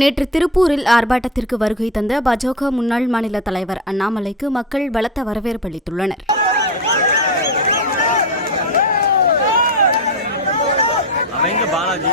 நேற்று திருப்பூரில் ஆர்ப்பாட்டத்திற்கு வருகை தந்த பாஜக முன்னாள் மாநில தலைவர் அண்ணாமலைக்கு மக்கள் பலத்த வரவேற்பு அளித்துள்ளனர். பாலாஜி.